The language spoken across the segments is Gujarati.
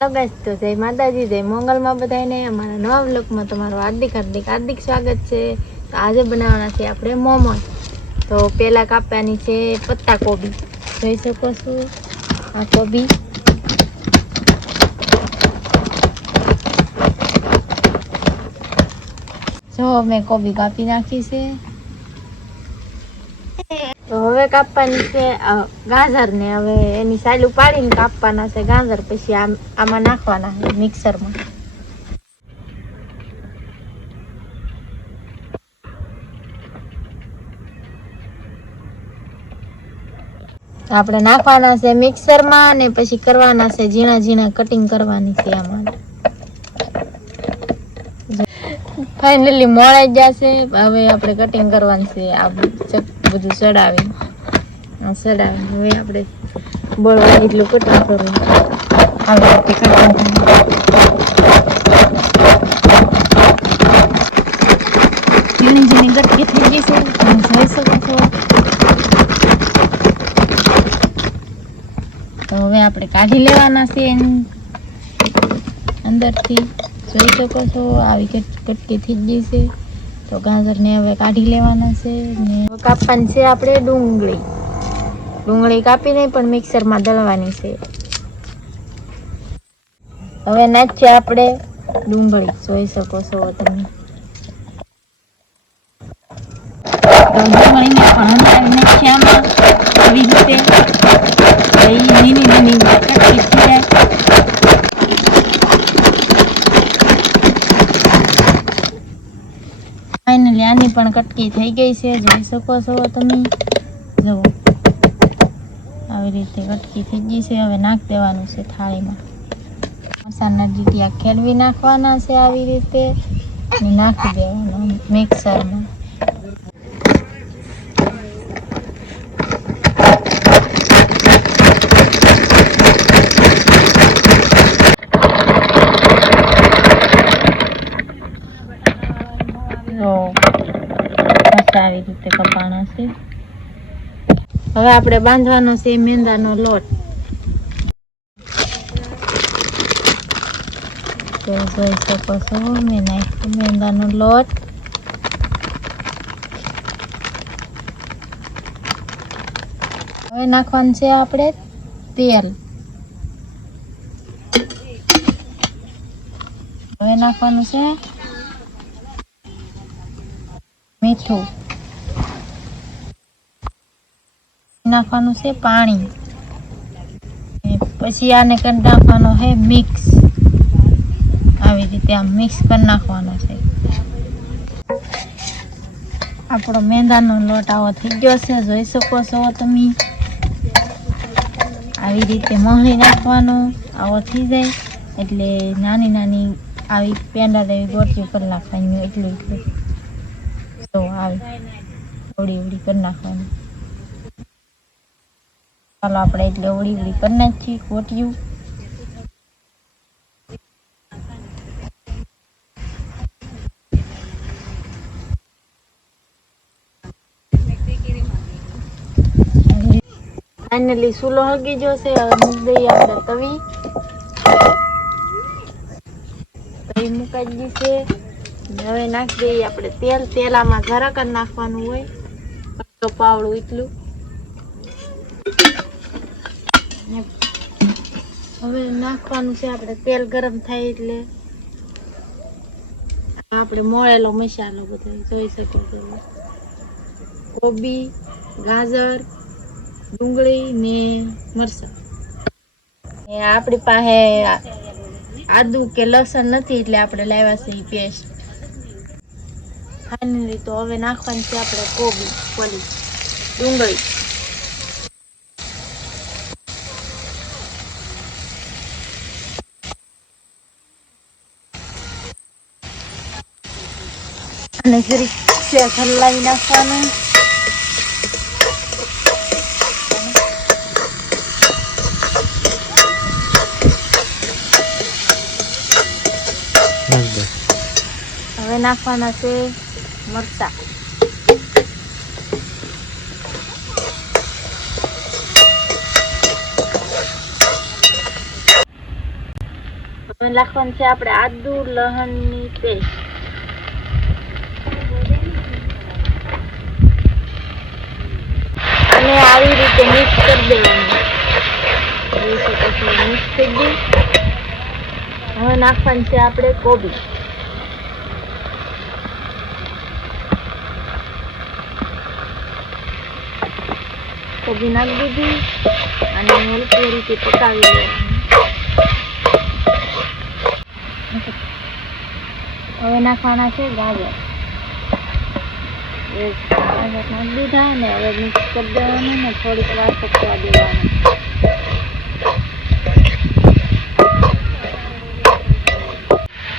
હેલો ગાઈસ, તો જય માતાજી, જય મંગલમાં બધાને અમારા નવા વ્લોગમાં તમારું હાર્દિક સ્વાગત છે। તો આજે બનાવવાના છે આપણે મોમોસ। તો પહેલા કાપવાની છે પત્તા કોબી, જોઈ શકો છો આ કોબી। જો મેં કોબી કાપી નાખી છે। તો હવે કાપવાની છે ગાજર ને। હવે એની સાઈડ ઉપાડીને કાપવાના છે ગાજર, પછી આમાં નાખવાના છે મિક્સરમાં। આપણે નાખવાના છે મિક્સરમાં ને પછી કરવાના છે ઝીણા ઝીણા કટિંગ કરવાની છે આમાં। ફાઇનલી મોળાઈ જશે, હવે આપણે કટિંગ કરવાની છે આ બધું સડાવીને હવે આપણે બળવા એટલું કટિંગ કરવું। આવી રીતે કટિંગ ઝીણી ઝીણી ગટકી થઈ ગઈ છે, તમે જોઈ શકો છો। તો હવે આપણે કાઢી લેવાના છે અંદરથી, જોઈ શકો છો આવી કટકી થઈ ગઈ છે। તો ગાજરને હવે કાઢી લેવાના છે ને કાપવાની છે આપણે ડુંગળી કાપીને પણ મિક્સરમાં દળવાની છે। હવે નાખીએ આપણે ડુંગળી, જોઈ શકો છો તમે। તો ડુંગળીને પણ હલાવી નાખીએ આમાં આવી રીતે, ઝીણી ઝીણી કટકી થઈ જાય। ફાઇનલી આની પણ કટકી થઈ ગઈ છે, જોઈ શકો છો તમે। જુઓ આવી રીતે કટકી થઈ ગઈ છે। હવે નાખી દેવાનું છે થાળીમાં। મસાલાના ડીટીયા ખેલવી નાખવાના છે આવી રીતે, નાખી દેવાનું મિક્સરમાં। આવી રીતે કપાણા છે। હવે આપણે બાંધવાનો છે મેંદાનો લોટ। તો જોઈ શકો છો મેં નાખ્યો મેંદાનો લોટ। હવે નાખવાનું છે આપણે તેલ। હવે નાખવાનું છે મીઠું, નાખવાનું છે પાણી, પછી આને કરી નાખવાનો છે મિક્સ। આવી રીતે આમ મિક્સ કરી નાખવાનો છે। આપણો મેંદાનો લોટ આવો થઈ ગયો છે, જોઈ શકો છો તમે। આવી રીતે મહી નાખવાનો, આવો થઈ જાય એટલે નાની નાની આવી પેંડા જેવી ગોટલી કરી નાખવાની, એટલું તો આવી ઉડી કરી નાખવાની। ચાલો આપણે એટલે ઉડી કરી નાખીએ ગોટિયું। ફાઇનલી ચૂલો હળગી ગયો છે। હવે મૂકી દઈએ આપણે તવી મુકાઈ ગઈ છે। હવે નાખી દઈએ આપણે તેલ આમાં જરાક જ નાખવાનું હોય, તો પાવડું એટલું। હવે નાખવાનું છે આપણે તેલ ગરમ થાય એટલે આપણે મોળેલો મસાલો બધો જોઈ શકો છો, કોબી, ગાજર, ડુંગળી ને મરચાં। આપણી પાસે આદુ કે લસણ નથી એટલે આપણે લાવ્યા છે પેસ્ટ। ફાઇનલી તો હવે નાખવાની છે આપણે ડુંગળી, અને જરીક હલાવી નાખવાનું। હવે નાખવાના છે મરચાં, હવે નાખવાનું છે આપણે આદુ લસણની પેસ્ટ. અને આવી રીતે મિક્સ કરી દેવાનું. મિક્સ કરી દઈ. હવે નાખવાનું છે આપણે કોબી. કોબી નાખી દીધી અને હલકી રીતે પકાવી લેવાની. હવે નાખવાના છે ગાજર. ગાજર નાખી દીધા ને હવે મિક્સ કરી દેવાનું ને થોડીક વાર પકવા દેવાનું.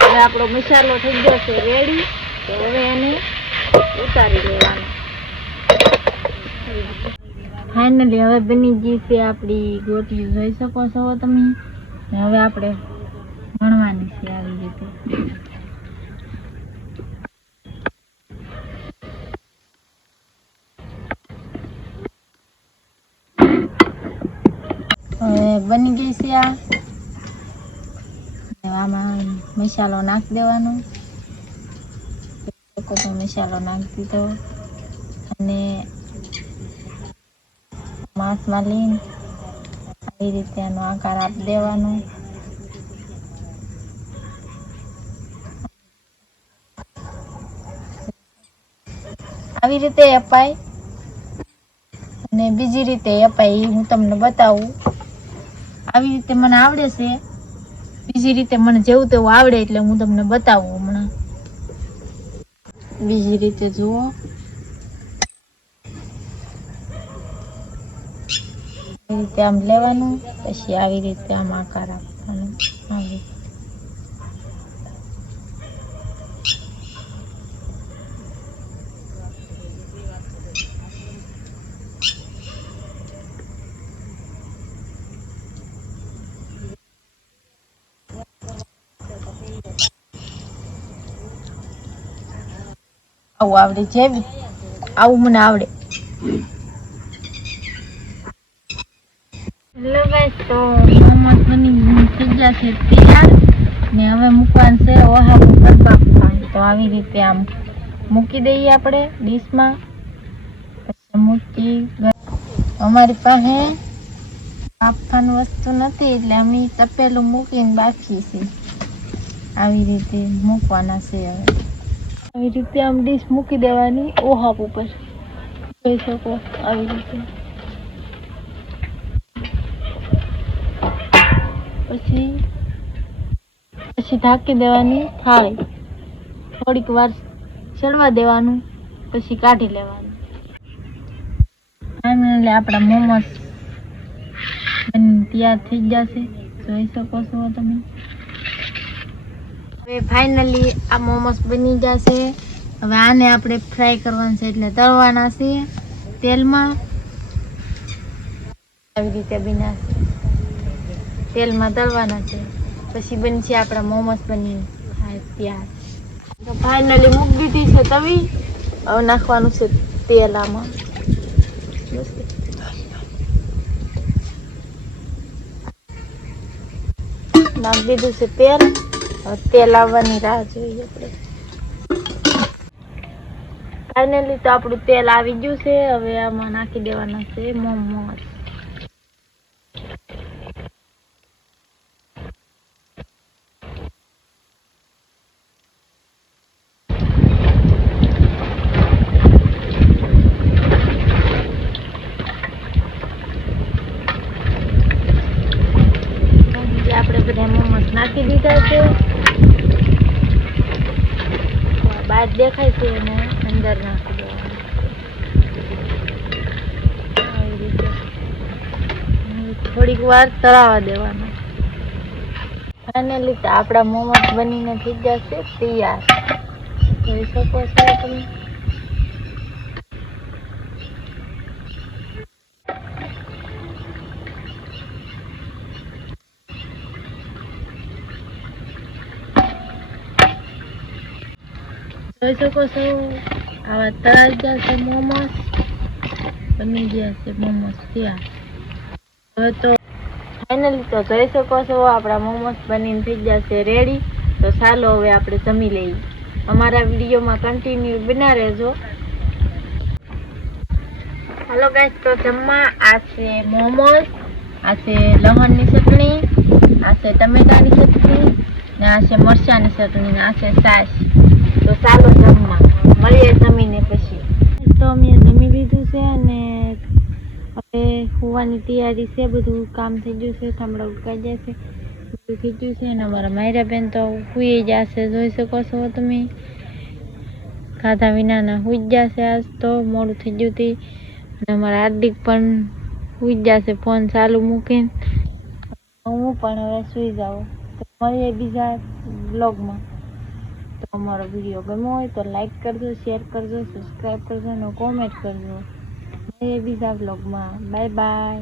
હવે આપણો મસાલો થઈ ગયો છે રેડી. તો હવે એને ઉતારી લેવાનો. ફાઇનલી હવે બની ગઈ છે આપણી ગોટી, જોઈ શકો છો તમે. હવે આપણે વણવાની છે આવી રીતે. હવે બની ગઈ છે આ. આમાં મસાલો નાખી દેવાનો. મસાલો નાખી દીધો અને માંસમાં લઈને આવી રીતે એનો આકાર આપી દેવાનો. આવી રીતે અપાય અને બીજી રીતે અપાય એ હું તમને બતાવું. આવી રીતે મને આવડે છે, બીજી રીતે મને જેવું તેવું આવડે એટલે હું તમને બતાવું હમણાં. બીજી રીતે જુઓ. આવી રીતે આમ લેવાનું, પછી આવી રીતે આમ આકાર આપવાનો. આવી આવું આવડે, જેવી આવું મને આવડે. હેલો ગાઈસ, તો મોમોસ બની થઈ ગયા છે તૈયાર ને હવે મૂકવાનું છે ઓહા ઉપર બાફવા. તો આવી રીતે આમ મૂકી દઈએ આપણે ડીશમાં. પછી મૂકી અમારી પાસે બાફવાની વસ્તુ નથી એટલે અમે તપેલું મૂકીને બાફીએ છીએ. આવી રીતે મૂકવાના છે. હવે આવી રીતે આમ ડીશ મૂકી દેવાની ઓહા ઉપર, જોઈ શકો આવી રીતે. પછી ઢાંકી દેવાની થાળી, થોડીક વાર ચડવા દેવાનું, પછી કાઢી લેવાનું. ફાઇનલી આપણા મોમોસ તૈયાર થઈ જશે, જોઈ શકો છો તમે. હવે ફાઇનલી આ મોમોસ બની જશે. હવે આને આપણે ફ્રાય કરવાના છે એટલે તળવાના છે તેલમાં. આવી રીતે બનાશે, તેલમાં તળવાના છે, પછી બનશે આપણા મોમોસ બની તૈયાર. તો ફાઇનલી મૂકી દીધી છે તવી. હવે નાખવાનું છે તેલ આમાં. નાખી દીધું છે તેલ. હવે તેલ આવવાની રાહ જોઈએ આપણે. ફાઇનલી તો આપણું તેલ આવી ગયું છે. હવે આમાં નાખી દેવાના છે મોમોસ. આપણે બધા મોમોસ નાખી દીધા છે. બહાર દેખાય છે અને અંદર નાખી દેવાનું. આવી રીતે થોડીક વાર તળાવા દેવાના. ફાઇનલી તો આપણા મોમોસ બનીને થઈ જશે તૈયાર, જોઈ શકો છો તમે. જોઈ શકો છો આવા તળાઈ ગયા છે મોમોસ, બની ગયા છે મોમોસ તૈયાર. હવે તો ફાઇનલી તો જોઈ શકો છો આપણા મોમોસ બનીને થઈ જશે રેડી. તો ચાલો હવે આપણે જમી લઈએ. અમારા વિડીયોમાં કન્ટિન્યુ બના રહેજો. હાલો ગાઈસ, તો જમવા આ છે મોમોસ, આ છે લહણની ચટણી, આ છે ટમેટાની ચટણી, ને આ છે મરચાંની ચટણી, ને આ છે છાશ. તો ચાલો જમવા, મળીએ જમીને પછી. તો અમે જમી લીધું છે અને હવે હોવાની તૈયારી છે. બધું કામ થઈ ગયું છે, થાંભળા ઉકાઈ જાય છે, બધું થઈ ગયું છે. અને અમારા માયરા બેન તો સુઈ જશે, જોઈ શકો છો તમે. ખાધા વિનાના સુઈ જશે. આજ તો મોડું થઈ ગયું હતું. અને અમારા હાર્દિક પણ સુઈ જશે ફોન ચાલુ મૂકીને. હું પણ હવે સુઈ જાઉં. તો મળીએ બીજા બ્લોગમાં. તો અમારો વિડીયો ગમ્યો હોય તો લાઈક કરજો, શેર કરજો, સબસ્ક્રાઈબ કરજો અને કોમેન્ટ કરજો. મળીએ બીજા બ્લોગમાં. Bye bye.